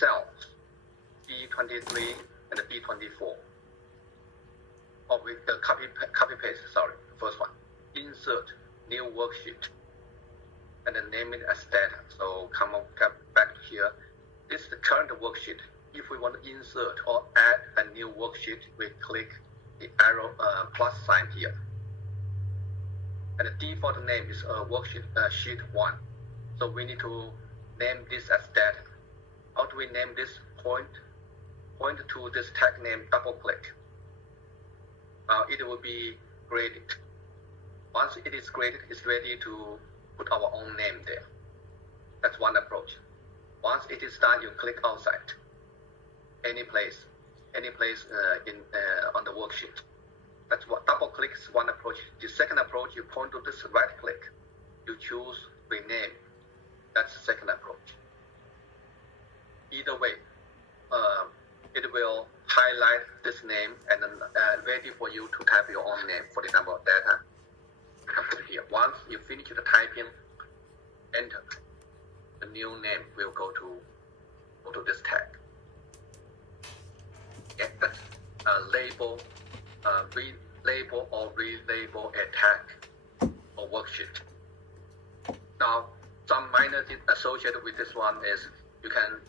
cells, B23 and B24. Or with the copy paste, sorry, first one. Insert new worksheet and then name it as data. So come back here. This is the current worksheet. If we want to insert or add a new worksheet, we click the arrow plus sign here. And the default name is worksheet sheet 1. So we need to name this as data. How do we name this? Point to this tag name, double click. It will be graded. Once it is graded, it's ready to put our own name there. That's one approach. Once it is done, you click outside. Any place on the worksheet. That's what double click is one approach. The second approach, you point to this right click. You choose rename. That's the second approach. Either way, it will highlight this name and then ready for you to type your own name. For example, data. Put it here. Once you finish the typing, enter. The new name will go to this tag. Yeah, that's label, relabel or relabel a tag or worksheet. Now, some minor thing associated with this one is you can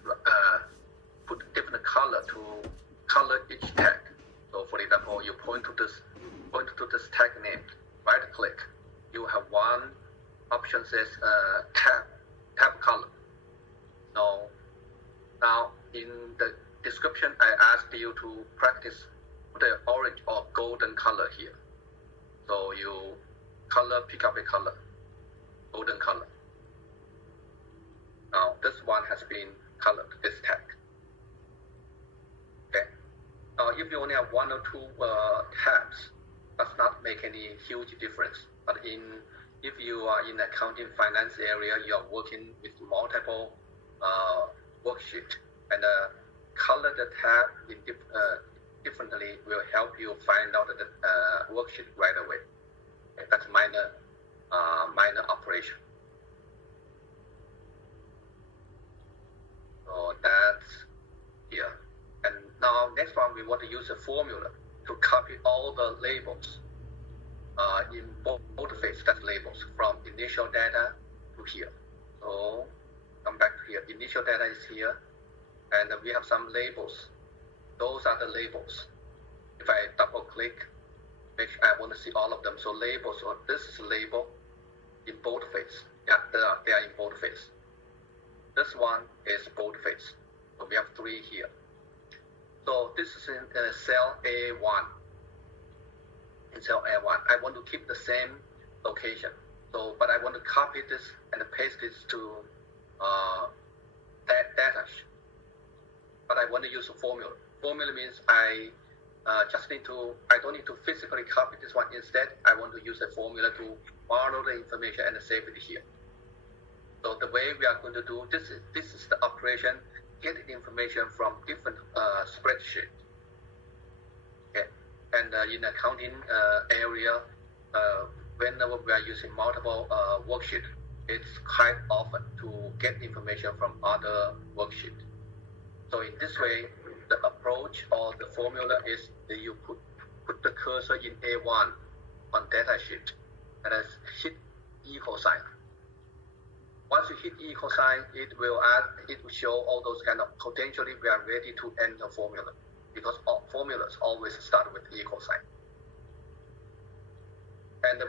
put different color to color each tag. So, for example, you point to this tag name, right click. You have one option says tab color. So now in the description, I asked you to practice the orange or golden color here. So you pick up a color, golden color. Now this one has been colored, this tag. Okay. Now if you only have one or two tabs, does not make any huge difference. But if you are in accounting finance area, you are working with multiple worksheet, and color the tab in differently will help you find out the worksheet right away. Okay, that's minor operation. So that's here. And now next one, we want to use a formula to copy all the labels in boldface, that's labels from initial data to here. So come back to here. Initial data is here, and we have some labels. Those are the labels. If I double click, I want to see all of them. So labels, or this is label in boldface. Yeah, they are in boldface. This one is boldface. So we have 3 here. So this is in cell A1. In cell A1, I want to keep the same location. So, but I want to copy this and paste this to data. But I want to use a formula. Formula means I don't need to physically copy this one. Instead, I want to use a formula to borrow the information and save it here. So the way we are going to do this is the operation, get information from different spreadsheet. Okay. And in accounting area, whenever we are using multiple worksheet, it's quite often to get information from other worksheet. So in this way, the approach or the formula is that you put the cursor in A1 on data sheet and then hit equal sign. Once you hit equal sign, it will show all those kind of potentially we are ready to enter formula, because all formulas always start with equal sign. And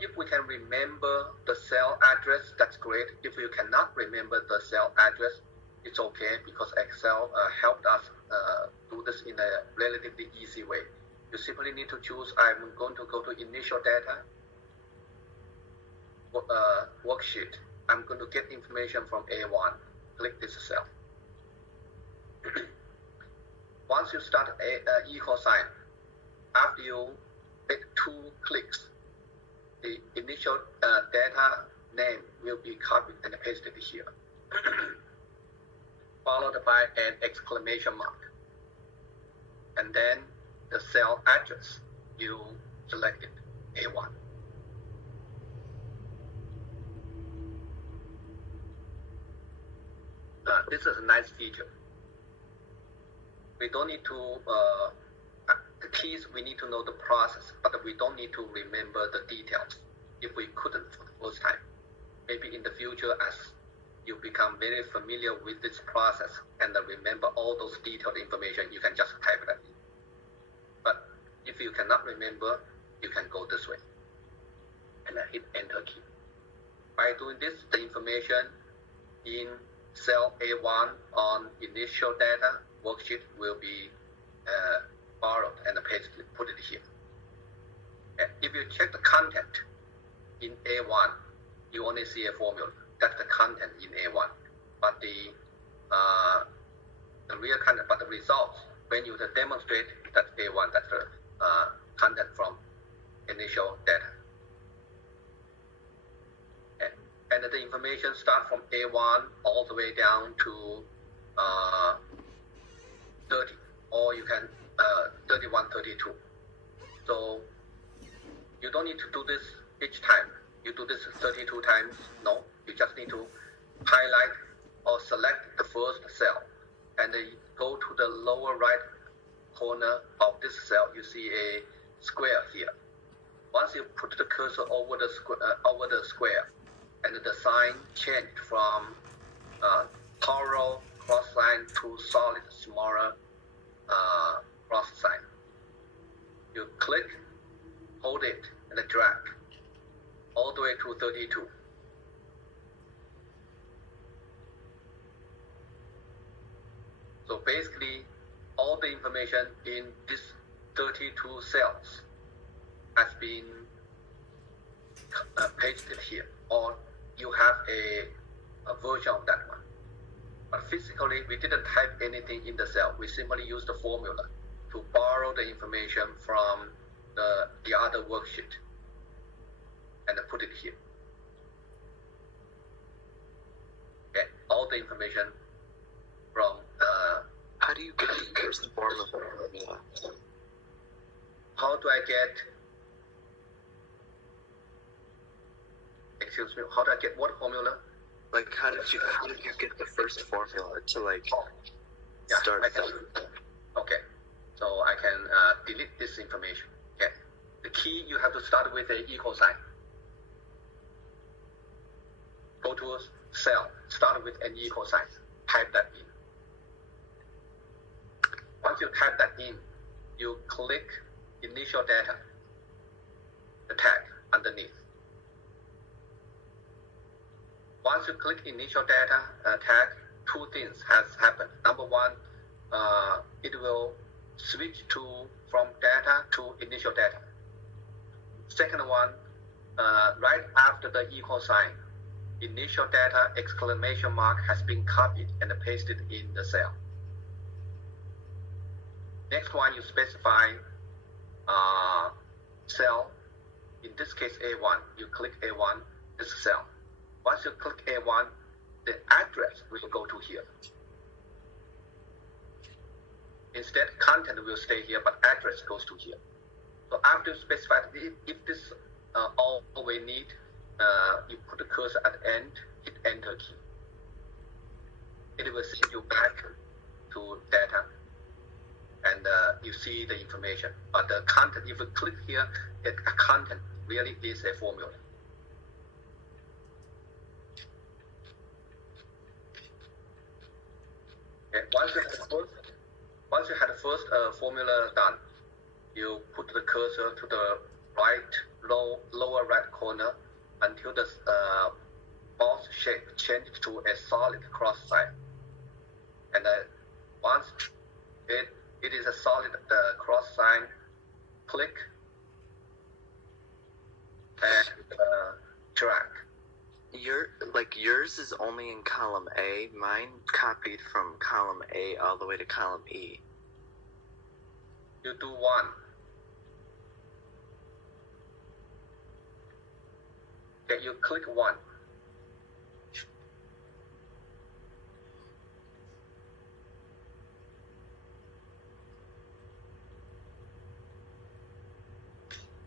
if we can remember the cell address, that's great. If you cannot remember the cell address, it's okay, because Excel helped us do this in a relatively easy way. You simply need to choose, I'm going to go to initial data, worksheet. I'm going to get information from A1. Click this cell. Once you start equal sign, after you make 2 clicks, the initial data name will be copied and pasted here, followed by an exclamation mark, and then the cell address you selected, A1. this is a nice feature. We don't need to, the keys, we need to know the process, but we don't need to remember the details if we couldn't for the first time. Maybe in the future, as you become very familiar with this process and remember all those detailed information, you can just type that in. But if you cannot remember, you can go this way and hit enter key. By doing this, the information in cell A1 on initial data worksheet will be borrowed and pasted, put it here. And if you check the content in A1, you only see a formula. That's the content in A1. But the real content, but the results, when you demonstrate that A1, that's the content from initial data. And the information starts from A1 all the way down to 30, or you can 31, 32. So you don't need to do this each time. You do this 32 times. No, you just need to highlight or select the first cell and then go to the lower right corner of this cell. You see a square here. Once you put the cursor over the square, and the sign changed from tall cross sign to solid smaller cross sign. You click, hold it, and drag all the way to 32. So basically, all the information in this 32 cells has been pasted here, or you have a version of that one. But physically, we didn't type anything in the cell. We simply used the formula to borrow the information from the other worksheet and put it here. Okay, all the information from how do you get the first form of formula? How do I get, excuse me, how do I get what formula? Like how did you get the first formula to start? Okay, so I can delete this information. Okay, the key, you have to start with an equal sign. Go to a cell, start with an equal sign, type that in. Once you type that in, you click initial data, the tag underneath. Once you click initial data tag, two things has happened. Number one, it will switch from data to initial data. Second one, right after the equal sign, initial data exclamation mark has been copied and pasted in the cell. Next one, you specify cell, in this case A1, you click A1, this cell. Once you click A1, the address will go to here. Instead, content will stay here, but address goes to here. So after you specify, if this all we need, you put the cursor at the end, hit enter key. It will send you back to data, and you see the information. But the content, if you click here, the content really is a formula. Okay. Once you had the first formula done, you put the cursor to the lower right corner until the box shape changes to a solid cross sign. And once it is a solid cross sign, click and drag. Yours is only in column A. Mine copied from column A all the way to column E. You do one. Okay, you click one.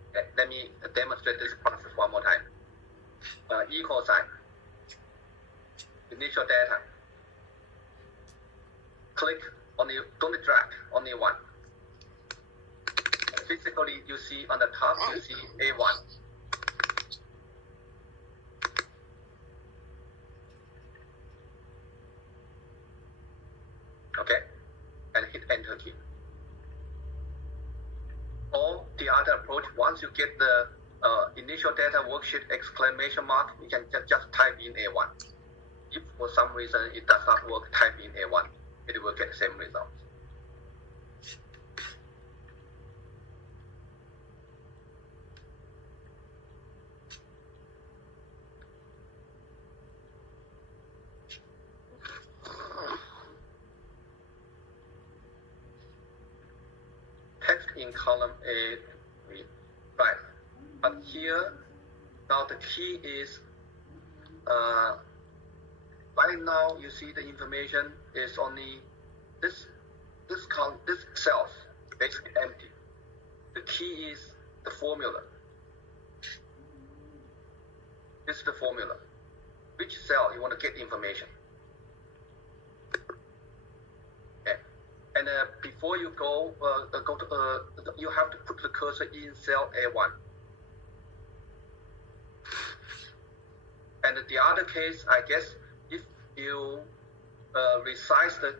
Okay, let me demonstrate this process one more time. Equal sign, initial data, click only, don't drag, only one. Physically, you see on the top, you see A1. Okay, and hit enter key. Or the other approach, once you get the initial data worksheet exclamation mark, you can just type in A1. If for some reason it does not work, type in A1. It will get the same result. Text in column A, right. But here, now the key is, right now you see the information is only this cell basically empty. The key is the formula. This is the formula. Which cell you want to get information? Okay. And before you go to you have to put the cursor in cell A1. And the other case, I guess, if you resize the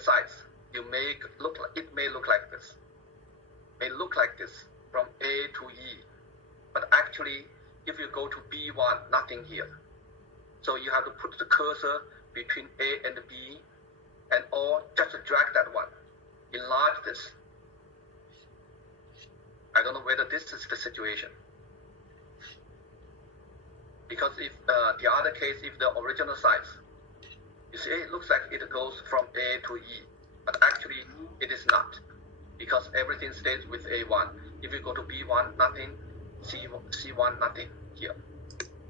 size, you make it may look like this. May look like this from A to E, but actually, if you go to B1, nothing here. So you have to put the cursor between A and B, and or just drag that one, enlarge this. I don't know whether this is the situation. Because if the other case, if the original size, you see, it looks like it goes from A to E, but actually it is not, because everything stays with A1. If you go to B1, nothing, C1, nothing here,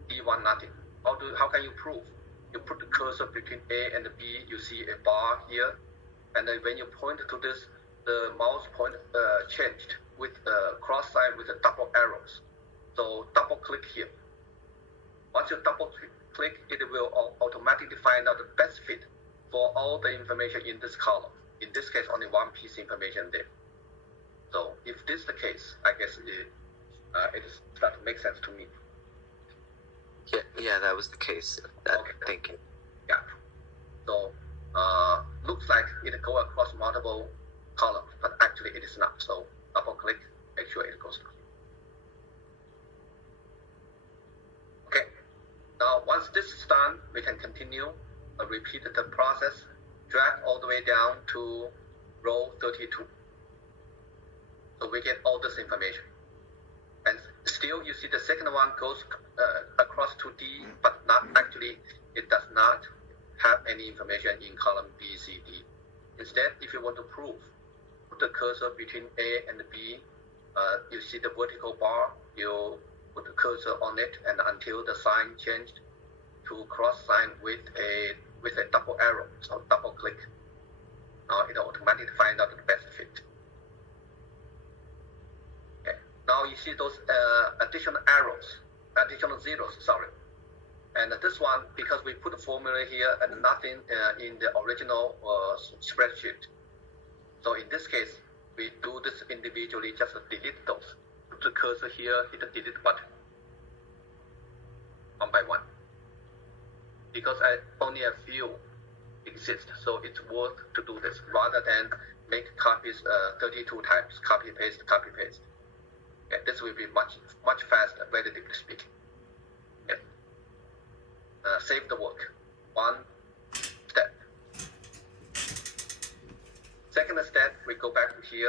D1, nothing. How can you prove? You put the cursor between A and B, you see a bar here, and then when you point to this, the mouse point changed with cross sign with the double arrows. So double click here. Once you double click, it will automatically find out the best fit for all the information in this column. In this case, only one piece information there. So if this is the case, I guess it is start to make sense to me. Yeah, that was the case. Okay. Thank you. Yeah. So looks like it go across multiple columns, but actually it is not. So double click, make sure it goes to here. Okay. Now once this is done, we can continue. Repeat the process. Drag all the way down to row 32. So we get all this information. And still, you see the second one goes across to D, but not actually, it does not have any information in column B, C, D. Instead, if you want to prove, put the cursor between A and B. You see the vertical bar, you put the cursor on it, and until the sign changed to cross sign with a double arrow, so double click. Now it automatically find out the best fit. Now you see those additional zeros, sorry. And this one, because we put the formula here and nothing in the original spreadsheet. So in this case, we do this individually, just delete those. Put the cursor here, hit the delete button. One by one. Because only a few exist, so it's worth to do this rather than make copies 32 times, copy, paste, copy, paste. Okay, this will be much faster, relatively speaking. Okay. Save the work. One step. Second step, we go back to here.